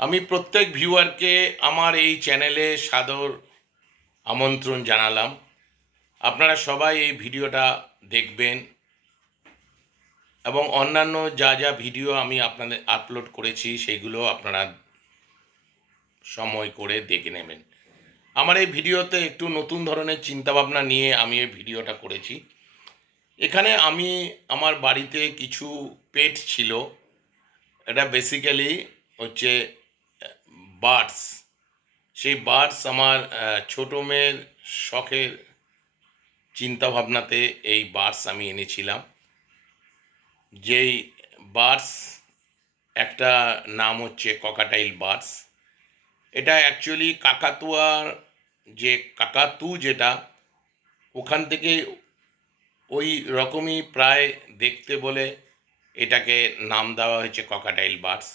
আমি প্রত্যেক ভিউয়ারকে আমার এই চ্যানেলে সাদর আমন্ত্রণ জানালাম। আপনারা সবাই এই ভিডিওটা দেখবেন এবং অন্যান্য যা যা ভিডিও আমি আপনাদের আপলোড করেছি সেগুলো আপনারা সময় করে দেখে নেবেন। আমার এই ভিডিওতে একটু নতুন ধরনের চিন্তাভাবনা নিয়ে আমি এই ভিডিওটা করেছি। এখানে আমি আমার বাড়িতে কিছু পেট ছিল। এটা বেসিক্যালি হচ্ছে বার্ডস। সেই বার্ডস আমার ছোট মেয়ের শখের চিন্তাভাবনাতে এই বার্ডস আমি এনেছিলাম। যেই বার্ডস একটা নাম হচ্ছে ককাটাইল বার্ডস। এটা অ্যাকচুয়ালি কাকাতুয়ার যে কাকাতু যেটা ওখান থেকে ওই রকমই প্রায় দেখতে বলে এটাকে নাম দেওয়া হয়েছে ককাটাইল বার্ডস।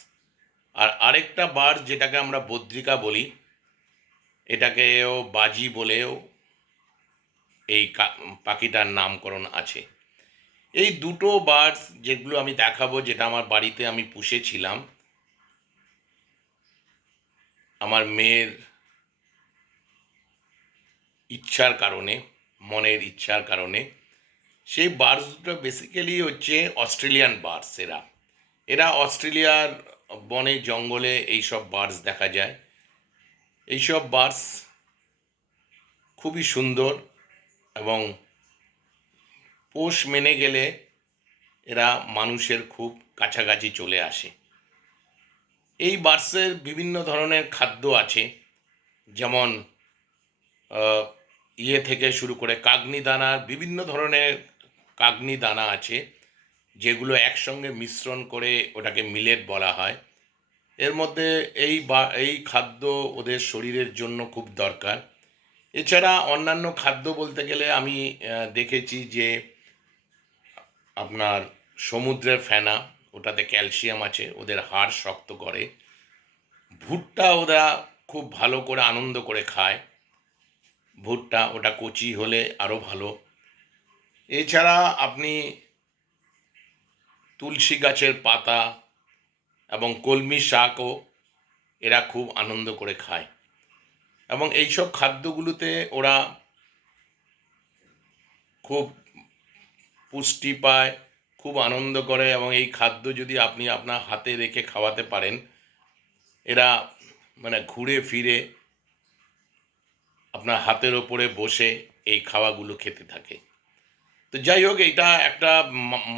আর আরেকটা বার্ড যেটাকে আমরা বদ্রিকা বলি, এটাকেও বাজি বলেও এই পাখিটার নামকরণ আছে। এই দুটো বার্ডস যেগুলো আমি দেখাবো, যেটা আমার বাড়িতে আমি পুষেছিলাম আমার মেয়ের ইচ্ছার কারণে, মনের ইচ্ছার কারণে। সেই বার্ডস দুটো বেসিক্যালি হচ্ছে অস্ট্রেলিয়ান বার্ডস। এরা এরা অস্ট্রেলিয়ার বনে জঙ্গলে এইসব বার্ডস দেখা যায়। এইসব বার্ডস খুবই সুন্দর এবং পোষ মেনে গেলে এরা মানুষের খুব কাছাকাছি চলে আসে। এই বার্ডসের বিভিন্ন ধরনের খাদ্য আছে, যেমন থেকে শুরু করে কাগনি দানার বিভিন্ন ধরনের কাগনি দানা আছে, যেগুলো একসঙ্গে মিশ্রণ করে ওটাকে মিলেট বলা হয়। এর মধ্যে এই খাদ্য ওদের শরীরের জন্য খুব দরকার। এছাড়া অন্যান্য খাদ্য বলতে গেলে আমি দেখেছি যে আপনার সমুদ্রের ফেনা, ওটাতে ক্যালসিয়াম আছে, ওদের হাড় শক্ত করে। ভুট্টা ওরা খুব ভালো করে আনন্দ করে খায়। ভুট্টা ওটা কচি হলে আরও ভালো। এছাড়া আপনি তুলসী গাছের পাতা এবং কলমি শাকও এরা খুব আনন্দ করে খায়। এবং এইসব খাদ্যগুলোতে ওরা খুব পুষ্টি পায়, খুব আনন্দ করে। এবং এই খাদ্য যদি আপনি আপনার হাতে রেখে খাওয়াতে পারেন, এরা মানে ঘুরে ফিরে আপনার হাতের ওপরে বসে এই খাওয়াগুলো খেতে থাকে। তো যাই হোক, এটা একটা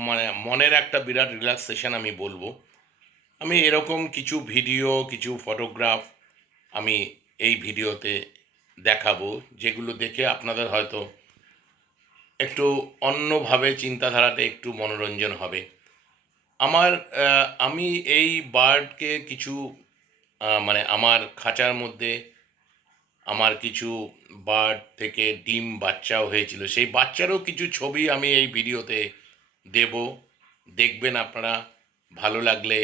মানে মনের একটা বিরাট রিল্যাক্সেশন আমি বলবো। আমি এরকম কিছু ভিডিও, কিছু ফটোগ্রাফ আমি এই ভিডিওতে দেখাবো, যেগুলো দেখে আপনাদের হয়তো একটু অন্যভাবে চিন্তাধারাটা একটু মনোরঞ্জন হবে। আমি এই বার্ডকে কিছু মানে আমার খাঁচার মধ্যে আমার কিছু বার্ড থেকে ডিম বাচ্চাও হয়েছিল। সেই বাচ্চারও কিছু ছবি আমি এই ভিডিওতে দেব। দেখবেন আপনারা। ভালো লাগলে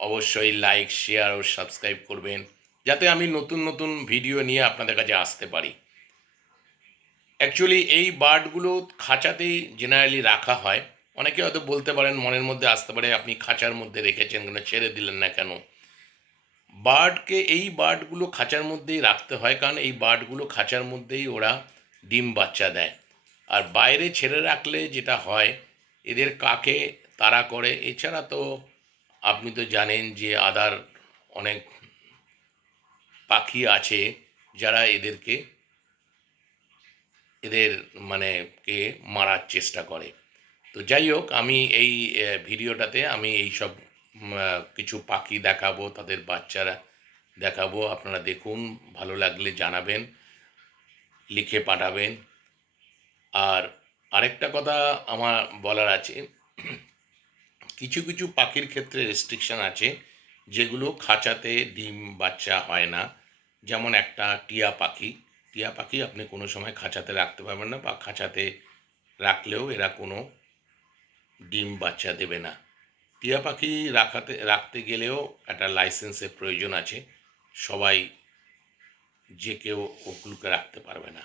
অবশ্যই লাইক, শেয়ার ও সাবস্ক্রাইব করবেন, যাতে আমি নতুন নতুন ভিডিও নিয়ে আপনাদের কাছে আসতে পারি। অ্যাকচুয়ালি এই বার্ডগুলো খাঁচাতেই জেনারেলি রাখা হয়। অনেকে হয়তো বলতে পারেন, মনের মধ্যে আসতে পারে, আপনি খাঁচার মধ্যে রেখেছেন কেন, ছেড়ে দিলেন না কেন? এই বার্ডগুলো খাঁচার মধ্যেই রাখতে হয়, কারণ এই বার্ডগুলো খাঁচার মধ্যেই ওরা ডিম বাচ্চা দেয়। আর বাইরে ছেড়ে রাখলে যেটা হয়, এদের কাকে তাড়া করে। এছাড়া তো আপনি তো জানেন যে অনেক পাখি আছে যারা এদের মানে কে মারার চেষ্টা করে। তো যাই হোক, আমি এই ভিডিওটাতে আমি এইসব কিছু পাখি দেখাবো, তাদের বাচ্চারা দেখাবো। আপনারা দেখুন, ভালো লাগলে জানাবেন, লিখে পাঠাবেন। আর আরেকটা কথা আমার বলার আছে, কিছু কিছু পাখির ক্ষেত্রে রেস্ট্রিকশন আছে, যেগুলো খাঁচাতে ডিম বাচ্চা হয় না। যেমন একটা টিয়া পাখি। টিয়া পাখি আপনি কোনো সময় খাঁচাতে রাখতে পারবেন না, বা খাঁচাতে রাখলেও এরা কোনো ডিম বাচ্চা দেবে না। টিয়া পাখি রাখতে গেলেও একটা লাইসেন্সের প্রয়োজন আছে। সবাই যে কেউ ওগুলোকে রাখতে পারবে না।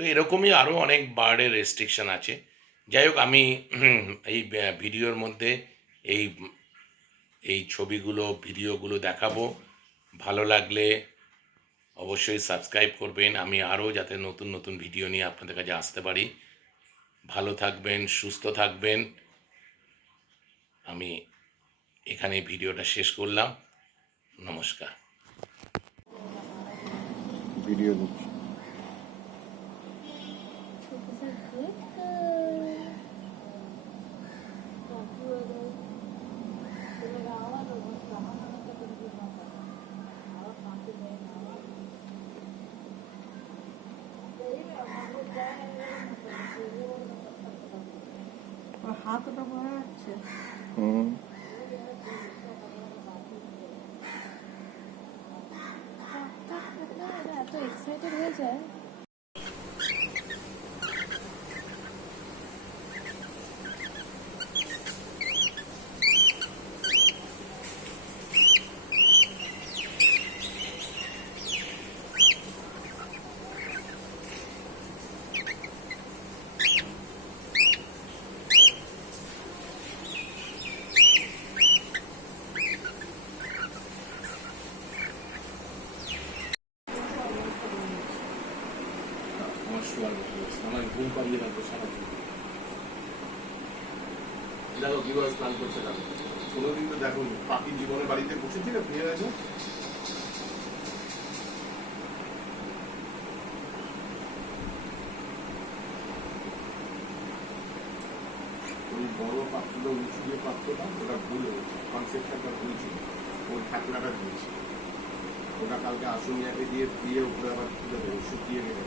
তো এরকমই আরও অনেক বার্ডের রেস্ট্রিকশন আছে। যাই হোক, আমি এই ভিডিওর মধ্যে এই এই ছবিগুলো, ভিডিওগুলো দেখাবো। ভালো লাগলে অবশ্যই সাবস্ক্রাইব করবেন, আমি আরও যাতে নতুন নতুন ভিডিও নিয়ে আপনাদের কাছে আসতে পারি। ভালো থাকবেন, সুস্থ থাকবেন। আমি এখানে ভিডিওটা শেষ করলাম। নমস্কার। ভিডিও দিচ্ছি। হাতটা বোঝা যাচ্ছে। হুম। এত এক্সাইটেড হয়ে যায়। আমার শোয়ার আমার ঘুম পাড়িয়ে রাখবো সারাদিন। দেখো কিভাবে স্নান করছে দেখো, কোনোদিন তো দেখো পাখির জীবনে বাড়িতে বসেছিল ফিরে গেছে। ওই বড় পাত্রটা উঁচু যে পাত্রটা ওটা ভুল হয়েছে, কনসেপ্টটা ভুল ছিল, ওর ঢাকনাটা দিয়েছে। ওটা কালকে আসুমিয়াকে দিয়ে উপরে আবার তুলে দেবো, শুকিয়ে গেলে